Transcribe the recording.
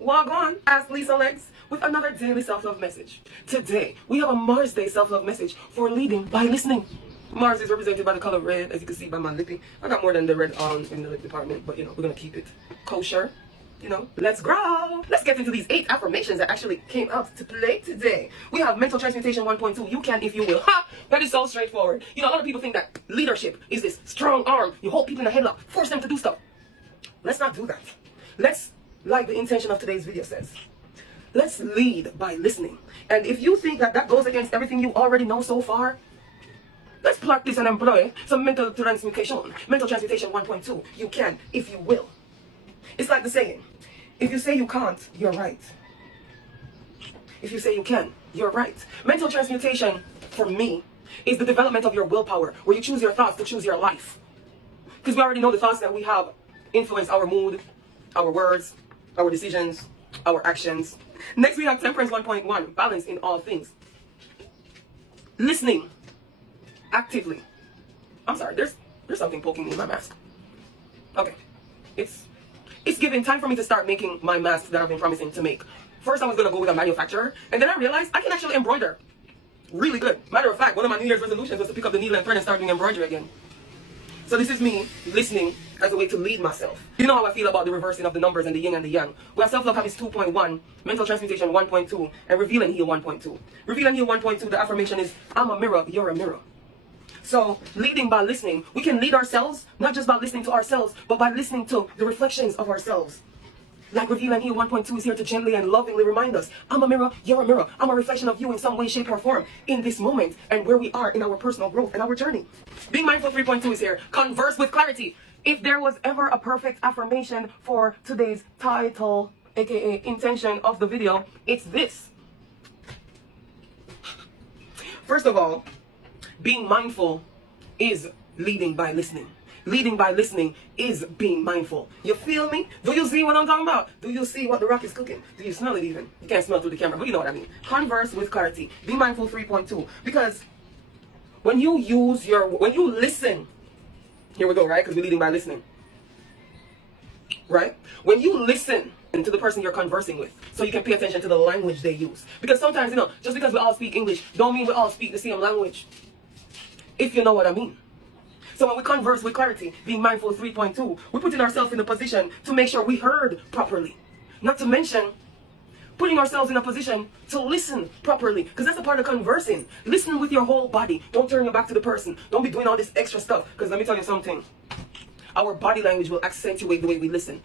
Log on, ask Lisa Leggz with another daily self-love message. Today, we have a Mars Day self-love message for leading by listening. Mars is represented by the color red, as you can see by my lippy. I got more than the red on in the lip department, but we're gonna keep it kosher. Let's grow. Let's get into these 8 affirmations that actually came out to play today. We have mental transmutation 1.2. You can if you will. Ha! That is so straightforward. A lot of people think that leadership is this strong arm. You hold people in a headlock, force them to do stuff. Let's not do that. Let's, like the intention of today's video says, let's lead by listening. And if you think that goes against everything you already know so far, let's practice and employ some mental transmutation. Mental transmutation 1.2. You can if you will. It's like the saying, if you say you can't, you're right. If you say you can, you're right. Mental transmutation, for me, is the development of your willpower, where you choose your thoughts to choose your life. Because we already know the thoughts that we have influence our mood, our words, our decisions, our actions. Next, we have temperance 1.1, balance in all things. Listening actively. I'm sorry, there's something poking me in my mask. Okay, it's given time for me to start making my mask that I've been promising to make. First, I was gonna go with a manufacturer, and then I realized I can actually embroider really good. Matter of fact, one of my New Year's resolutions was to pick up the needle and thread and start doing embroidery again. So this is me listening as a way to lead myself. You know how I feel about the reversing of the numbers and the yin and the yang. We have self-love habits 2.1, mental transmutation 1.2, and reveal and heal 1.2. Reveal and heal 1.2, the affirmation is, I'm a mirror, you're a mirror. So, leading by listening, we can lead ourselves, not just by listening to ourselves, but by listening to the reflections of ourselves. Like Reveal and Heal 1.2 is here to gently and lovingly remind us, I'm a mirror, you're a mirror. I'm a reflection of you in some way, shape, or form in this moment and where we are in our personal growth and our journey. Being Mindful 3.2 is here. Converse with clarity. If there was ever a perfect affirmation for today's title, aka intention of the video, it's this. First of all, being mindful is leading by listening. Leading by listening is being mindful. You feel me? Do you see what I'm talking about? Do you see what the rock is cooking? Do you smell it even? You can't smell through the camera, but you know what I mean. Converse with clarity. Be mindful 3.2. Because when you listen, here we go, right? Because we're leading by listening. Right? When you listen to the person you're conversing with, so you can pay attention to the language they use. Because sometimes, just because we all speak English, don't mean we all speak the same language. If you know what I mean. So when we converse with clarity, being mindful 3.2, we're putting ourselves in a position to make sure we heard properly. Not to mention, putting ourselves in a position to listen properly. Because that's a part of conversing. Listen with your whole body. Don't turn your back to the person. Don't be doing all this extra stuff. Because let me tell you something. Our body language will accentuate the way we listen.